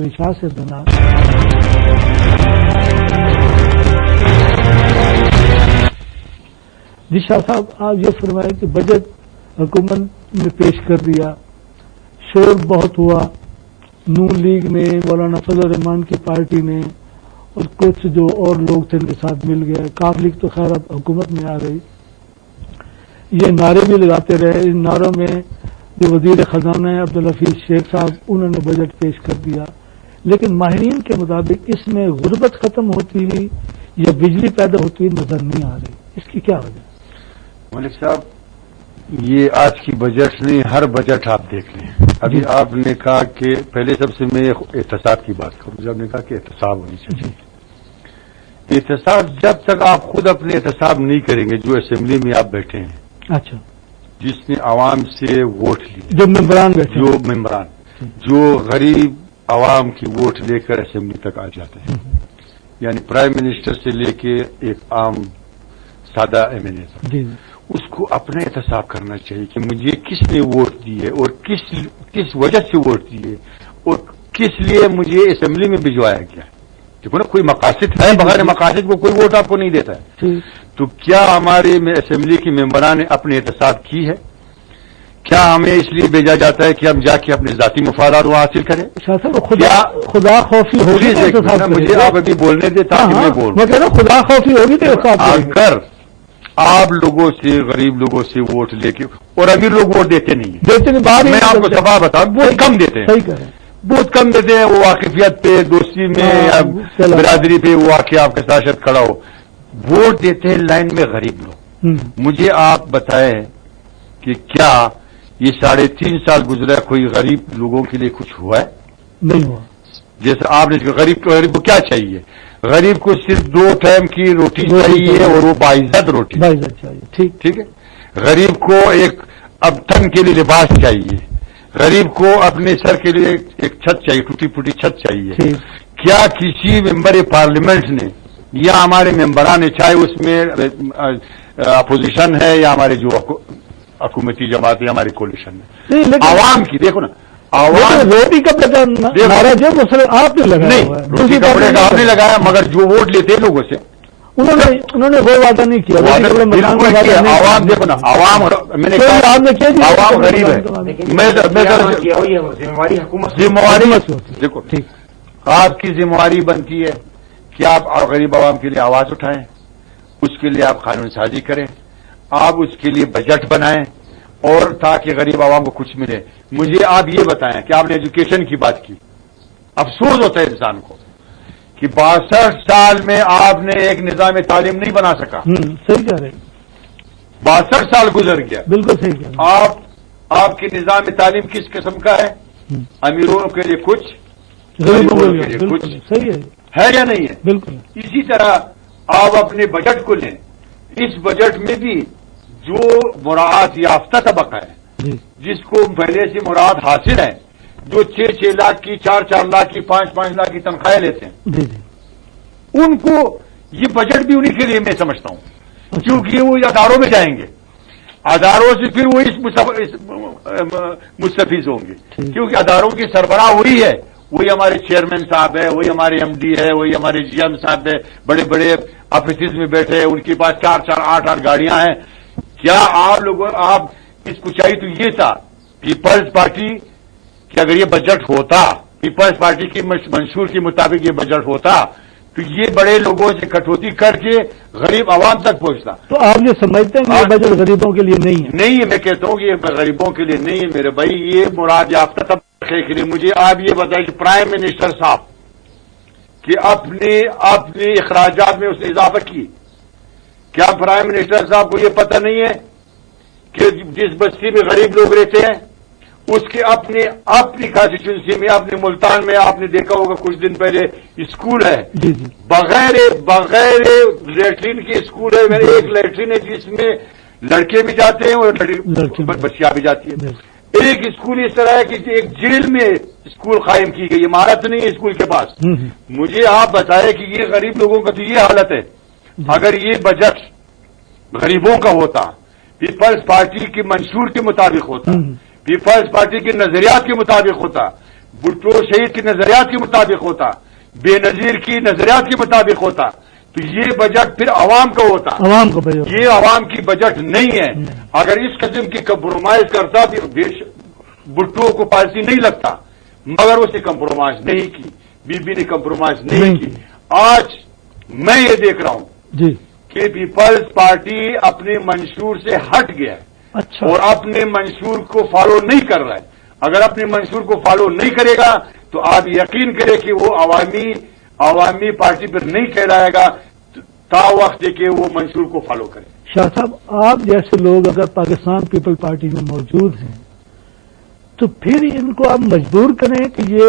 شاہ سے بنا جی شاہ صاحب آپ یہ فرمائیں کہ بجٹ حکومت نے پیش کر دیا، شور بہت ہوا، نون لیگ نے، مولانا فضل الرحمان کی پارٹی نے اور کچھ جو اور لوگ تھے ان کے ساتھ مل گئے، کاف لیگ تو خیر اب حکومت میں آ گئی، یہ نعرے بھی لگاتے رہے۔ ان نعروں میں جو وزیر خزانہ ہے عبدالحفیظ شیخ صاحب، انہوں نے بجٹ پیش کر دیا، لیکن ماہرین کے مطابق اس میں غربت ختم ہوتی ہوئی یا بجلی پیدا ہوتی ہوئی نظر نہیں آ رہی، اس کی کیا وجہ؟ ملک صاحب، یہ آج کی بجٹ نہیں، ہر بجٹ آپ دیکھ لیں۔ ابھی آپ نے کہا کہ پہلے سب سے میں احتساب کی بات کروں، جب نے کہا کہ احتساب ہونی چاہیے۔ احتساب جب تک آپ خود اپنے احتساب نہیں کریں گے، جو اسمبلی میں آپ بیٹھے ہیں، اچھا، جس نے عوام سے ووٹ لی، جو ممبران بیٹھے، جو ممبران، جو غریب عوام کی ووٹ لے کر اسمبلی تک آ جاتے ہیں، یعنی پرائم منسٹر سے لے کے ایک عام سادہ ایم این اے تک، اس کو اپنا احتساب کرنا چاہیے کہ مجھے کس نے ووٹ دی ہے اور کس وجہ سے ووٹ دی ہے اور کس لیے مجھے اسمبلی میں بھجوایا گیا ہے۔ دیکھو نا، کوئی مقاصد ہے، بغیر مقاصد کو کوئی ووٹ آپ کو نہیں دیتا ہے۔ تو کیا ہمارے اسمبلی کے ممبران نے اپنے احتساب کی ہے؟ کیا ہمیں اس لیے بھیجا جاتا ہے کہ ہم جا کے اپنے ذاتی مفادات وہ حاصل کریں؟ خدا خوفی ہوگی، مجھے آپ ابھی بولنے دیں تاکہ میں بولوں۔ خدا خوفی ہوگی تو اگر آپ لوگوں سے، غریب لوگوں سے ووٹ لے کے، اور امیر لوگ ووٹ دیتے نہیں ہیں، میں آپ کو صفحہ بتاؤں، بہت کم دیتے ہیں، بہت کم دیتے ہیں۔ وہ واقفیت پہ، دوستی میں یا برادری پہ وہ آ کے آپ کے ساتھ شاید کھڑا ہو، ووٹ دیتے ہیں لائن میں غریب لوگ۔ مجھے آپ بتائیں کہ کیا یہ 3.5 سال گزرا، کوئی غریب لوگوں کے لیے کچھ ہوا ہے؟ نہیں ہوا۔ جیسے آپ نے غریب کو کیا چاہیے؟ غریب کو صرف 2 ٹائم کی روٹی چاہیے اور وہ باعزت روٹی چاہیے، ٹھیک ہے۔ غریب کو ایک اب تن کے لیے لباس چاہیے، غریب کو اپنے سر کے لیے ایک چھت چاہیے، ٹوٹی پھوٹی چھت چاہیے۔ کیا کسی ممبر پارلیمنٹ نے یا ہمارے ممبران نے، چاہے اس میں اپوزیشن ہے یا ہمارے جو حکومتی جماعت ہے، ہماری کولیشن میں، عوام کی دیکھو نا، عوام روٹی کب لگا آپ نے لگایا؟ نہیں، روٹی کپڑے کا آپ نے لگایا، مگر جو ووٹ لیتے ہیں لوگوں سے انہوں نے وہ وعدہ نہیں کیا۔ عوام دیکھو نا، عوام، میں نے کہا عوام غریب ہے، ذمہ دیکھو، آپ کی ذمہ داری بنتی ہے کہ آپ غریب عوام کے لیے آواز اٹھائیں، اس کے لیے آپ قانون سازی کریں، آپ اس کے لیے بجٹ بنائیں، اور تاکہ غریب عوام کو کچھ ملے۔ مجھے آپ یہ بتائیں کہ آپ نے ایجوکیشن کی بات کی، افسوس ہوتا ہے انسان کو کہ 62 سال میں آپ نے ایک نظام تعلیم نہیں بنا سکا۔ صحیح کہہ رہے، 62 سال گزر گیا، بالکل صحیح کہہ رہے۔ آپ کی نظام تعلیم کس قسم کا ہے؟ امیروں کے لیے کچھ، غریبوں کے لیے کچھ، صحیح ہے یا نہیں ہے؟ بالکل۔ اسی طرح آپ اپنے بجٹ کو لیں، اس بجٹ میں بھی جو مراعات یافتہ طبقہ ہے، جس کو پہلے سے مراعات حاصل ہے، جو 6 لاکھ کی، 4 لاکھ کی، 5 لاکھ کی تنخواہیں لیتے ہیں، ان کو یہ بجٹ بھی انہی کے لیے میں سمجھتا ہوں، کیونکہ وہ اداروں میں جائیں گے، اداروں سے پھر وہ مستفیض ہوں گے، کیونکہ اداروں کی سربراہ وہی ہے، وہی ہمارے چیئرمین صاحب ہے، وہی ہمارے ایم ڈی ہے، وہی ہمارے جی ایم صاحب ہے، بڑے بڑے آفیسز میں بیٹھے ہیں، ان کے پاس 4 8 گاڑیاں ہیں۔ کیا آپ اس کو چاہیے تو یہ تھا پیپلز پارٹی کہ اگر یہ بجٹ ہوتا، پیپلز پارٹی کی منشور کے مطابق یہ بجٹ ہوتا، تو یہ بڑے لوگوں سے کٹوتی کر کے غریب عوام تک پہنچتا۔ تو آپ یہ سمجھتے ہیں کہ یہ بجٹ غریبوں کے لیے نہیں ہے؟ نہیں ہے، میں کہتا ہوں کہ یہ غریبوں کے لیے نہیں ہے میرے بھائی، یہ مراد یافتہ طبقے کے لیے۔ مجھے آپ یہ بتائیں کہ پرائم منسٹر صاحب کہ اپنے اخراجات میں اس نے اضافہ کی، کیا پرائم منسٹر صاحب کو یہ پتہ نہیں ہے کہ جس بستی میں غریب لوگ رہتے ہیں، اس کے اپنی کانسٹیچوئنسی میں، اپنے ملتان میں آپ نے دیکھا ہوگا کچھ دن پہلے اسکول ہے، بغیر لیٹرین کے اسکول ہے، میرے ایک لیٹرین ہے جس میں لڑکے بھی جاتے ہیں اور بچیاں بھی جاتی ہیں۔ ایک اسکول اس طرح ہے کہ ایک جیل میں اسکول قائم کی گئی، عمارت نہیں ہے اسکول کے پاس۔ مجھے آپ بتائیں کہ یہ غریب لوگوں کا تو یہ حالت ہے۔ اگر یہ بجٹ غریبوں کا ہوتا، پیپلز پارٹی کے منشور کے مطابق ہوتا، پیپلز پارٹی کے نظریات کے مطابق ہوتا، بھٹو شہید کے نظریات کے مطابق ہوتا، بے نظیر کی نظریات کے مطابق ہوتا، تو یہ بجٹ پھر عوام کا ہوتا. عوام کا بجٹ، یہ عوام کی بجٹ نہیں ہے. اگر اس قسم کی کمپرومائز کرتا بھٹو کو پالیسی نہیں لگتا، مگر اس نے کمپرومائز نہیں کی، بی بی نے کمپرومائز نہیں کی. آج میں یہ دیکھ رہا ہوں جی کہ پیپلز پارٹی اپنے منشور سے ہٹ گیا ہے. اچھا، اور اپنے منشور کو فالو نہیں کر رہا ہے. اگر اپنے منشور کو فالو نہیں کرے گا تو آپ یقین کریں کہ وہ عوامی پارٹی پر نہیں کہلائے گا تا وقت کہ وہ منشور کو فالو کرے. شاہ صاحب، آپ جیسے لوگ اگر پاکستان پیپل پارٹی میں موجود ہیں تو پھر ان کو آپ مجبور کریں کہ یہ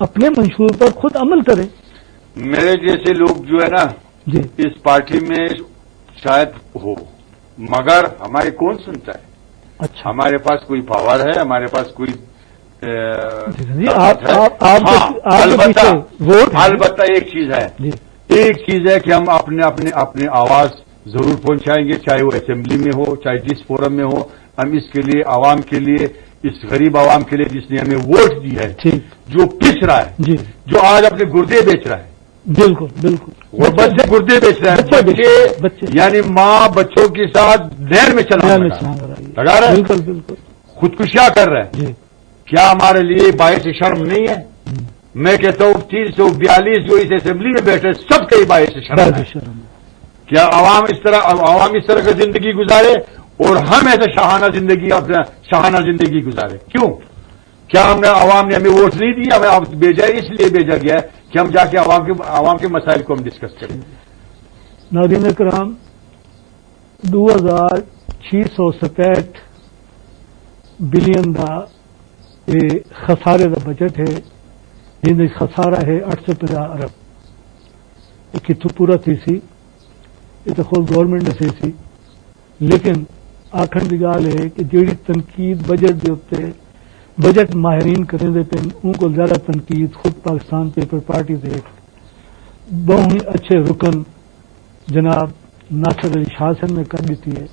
اپنے منشور پر خود عمل کریں. میرے جیسے لوگ جو ہے نا جی اس پارٹی میں شاید ہو، مگر ہمارے کون سنتا ہے؟ اچھا، ہمارے پاس کوئی پاور ہے، ہمارے پاس کوئی البتہ ایک چیز ہے، ایک چیز ہے کہ ہم اپنے آواز ضرور پہنچائیں گے، چاہے وہ اسمبلی میں ہو، چاہے جس فورم میں ہو. ہم اس کے لیے عوام کے لیے، اس غریب عوام کے لیے جس نے ہمیں ووٹ دی ہے، جو پس رہا ہے، جی جو آج اپنے گردے بیچ رہا ہے، بالکل بالکل، وہ بچے گردے بیچ رہے ہیں، بچے یعنی ماں بچوں کے ساتھ نہر میں چلا رہا ہے، بالکل بالکل، خودکشیاں کر رہے ہیں. کیا ہمارے لیے باعث شرم نہیں ہے؟ میں کہتا ہوں 342 جو اس اسمبلی میں بیٹھے سب کے باعث شرم ہے. کیا عوام اس طرح کا زندگی گزارے اور ہم ایسے شاہانہ زندگی گزارے؟ کیوں؟ کیا عوام نے ہمیں ووٹ نہیں دی؟ ہمیں بھیجا ہے، اس لیے بھیجا گیا ہے کہ ہم جا کے عوام کے مسائل کو ہم ڈسکس کریں. ناظرین کرام، 2667 بلین کا یہ خسارے کا بجٹ ہے، جن خسارا ہے 850 ارب. یہ کتوں پورا تھی سی، یہ تو خود گورنمنٹ نے سی. لیکن آخر کی گال ہے کہ جیڑی تنقید بجٹ کے اتنے بجٹ ماہرین کریں دے پہ ان کو زیادہ تنقید خود پاکستان پیپل پارٹی سے بہت ہی اچھے رکن جناب ناصر علی شاہ صاحب نے کر دیتی ہے.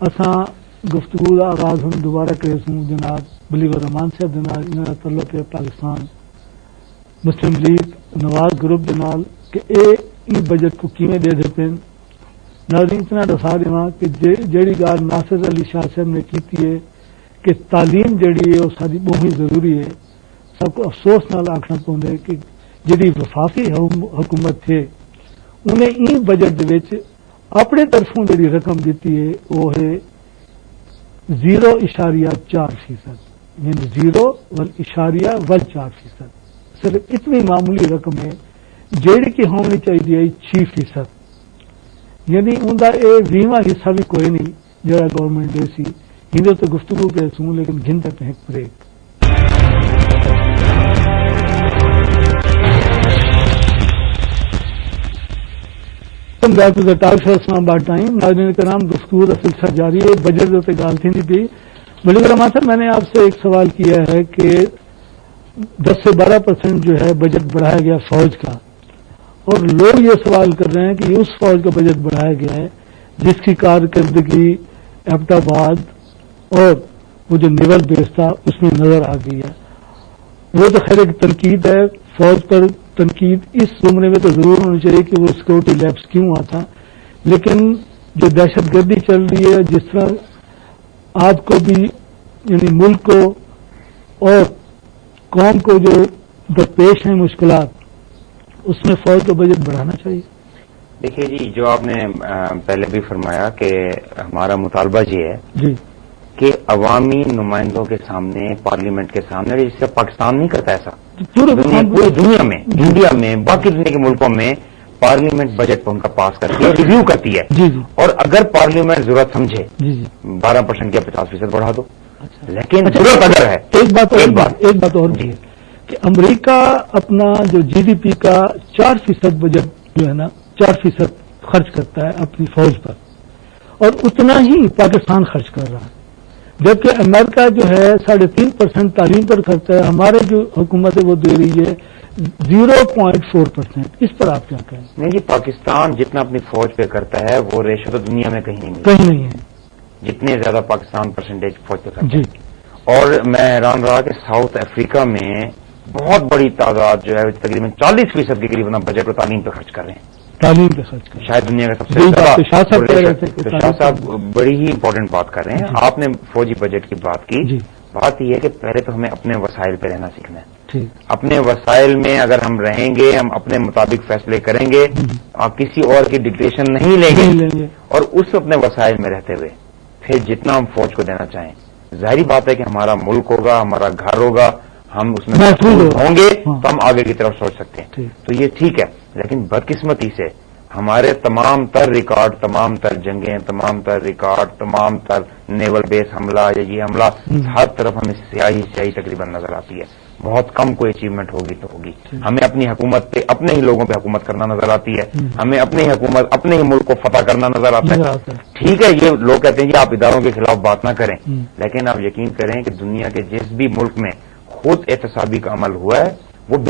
اساں گفتگو کا آغاز ہم دوبارہ کرے سوں جناب بلیغ الرحمان صاحب جناب تعلق ہے پاکستان مسلم لیگ نواز گروپ جناب کہ اے بجٹ کو کیویں دے دیتے ہیں. ناظرین اتنا دسا دیواں کہ جیڑی گال ناصر علی شاہ صاحب نے کیتی ہے کہ تعلیم جڑی ہے وہ ساری بہت ضروری ہے. سب کو افسوس نال آخنا پوندا ہے کہ جڑی وفاقی حکومت تھے انہیں این بجٹ دے وچ اپنے طرفوں جڑی رقم دیتی ہے وہ ہے 0.4%، یعنی 0.4%. صرف اتنی معمولی رقم ہے جیڑی کہ ہونی چاہیے 6%، یعنی ان کا یہ 20واں حصہ بھی کوئی نہیں جڑا گورنمنٹ دے سی. ہندو تو گفتگو کے سوں لیکن گھن تک ہے break. Back to the talk show Islamabad time. ناظرین کرام، گفتگو کا سلسلہ جاری ہے. بجٹ کے گال تھی نہیں پی. بلیغ الرحمان صاحب، میں نے آپ سے ایک سوال کیا ہے کہ 10 سے 12% جو ہے بجٹ بڑھایا گیا فوج کا، اور لوگ یہ سوال کر رہے ہیں کہ اس فوج کا بجٹ بڑھایا گیا ہے جس کی کارکردگی ایبٹ آباد اور وہ جو نیول بیس تھا اس میں نظر آ گئی ہے. وہ تو خیر ایک تنقید ہے، فوج پر تنقید اس زمرے میں تو ضرور ہونی چاہیے کہ وہ سیکورٹی لیپس کیوں ہوا تھا. لیکن جو دہشت گردی چل رہی ہے، جس طرح آپ کو بھی یعنی ملک کو اور قوم کو جو درپیش ہیں مشکلات، اس میں فوج کا بجٹ بڑھانا چاہیے. دیکھیے جی، جو آپ نے پہلے بھی فرمایا کہ ہمارا مطالبہ یہ ہے جی کہ عوامی نمائندوں کے سامنے، پارلیمنٹ کے سامنے، جس سے پاکستان نہیں کرتا ایسا، پوری دنیا میں، انڈیا میں، باقی دنیا کے ملکوں میں پارلیمنٹ بجٹ کو ان کا پاس کرتی ہے، ریویو کرتی ہے. جی جی اور اگر پارلیمنٹ ضرورت سمجھے جی جی 12% یا 50% بڑھا دو، لیکن ضرورت اگر ہے. ایک بات اور بھی ہے کہ امریکہ اپنا جو جی ڈی پی کا 4% بجٹ جو ہے نا 4% خرچ کرتا ہے اپنی فوج پر، اور اتنا ہی پاکستان خرچ کر رہا ہے. جبکہ امریکہ جو ہے 3.5% تعلیم پر کرتا ہے، ہمارے جو حکومت ہے وہ دے رہی ہے 0.4%. اس پر آپ کیا کہیں؟ نہیں جی، پاکستان جتنا اپنی فوج پہ کرتا ہے وہ ریشو تو دنیا میں کہیں نہیں ہے. جتنے زیادہ پاکستان پرسنٹیج فوج پہ کرتا ہے. جی، اور میں حیران رہا کہ ساؤتھ افریقہ میں بہت بڑی تعداد جو ہے تقریباً 40% کے قریب اپنا بجٹ کو تعلیم پہ خرچ کر رہے ہیں. تعلیم پہ خرچ کریں. شاید دنیا کا سب سے شاہ شاہ صاحب بڑی ہی امپورٹنٹ بات کر رہے ہیں. آپ نے فوجی بجٹ کی بات کی. بات یہ ہے کہ پہلے تو ہمیں اپنے وسائل پہ رہنا سیکھنا ہے. اپنے وسائل میں اگر ہم رہیں گے, ہم اپنے مطابق فیصلے کریں گے, کسی اور کی ڈکٹیشن نہیں لیں گے, اور اس اپنے وسائل میں رہتے ہوئے پھر جتنا ہم فوج کو دینا چاہیں, ظاہری بات ہے کہ ہمارا ملک ہوگا, ہمارا گھر ہوگا, ہم اس میں ہوں گے تو ہم آگے کی طرف سوچ سکتے ہیں. تو یہ ٹھیک ہے, لیکن بدقسمتی سے ہمارے تمام تر ریکارڈ, تمام تر جنگیں, تمام تر ریکارڈ, تمام تر نیول بیس حملہ یا یہ حملہ, ہر طرف ہمیں سیاہی تقریباً نظر آتی ہے. بہت کم کوئی اچیومنٹ ہوگی تو ہوگی. ہمیں اپنی حکومت پہ اپنے ہی لوگوں پہ حکومت کرنا نظر آتی ہے. ہمیں اپنی حکومت اپنے ہی ملک کو فتح کرنا نظر آتا ہے. ٹھیک ہے, یہ لوگ کہتے ہیں کہ آپ اداروں کے خلاف بات نہ کریں, لیکن آپ یقین کریں کہ دنیا کے جس بھی ملک میں خود احتسابی کا عمل ہوا ہے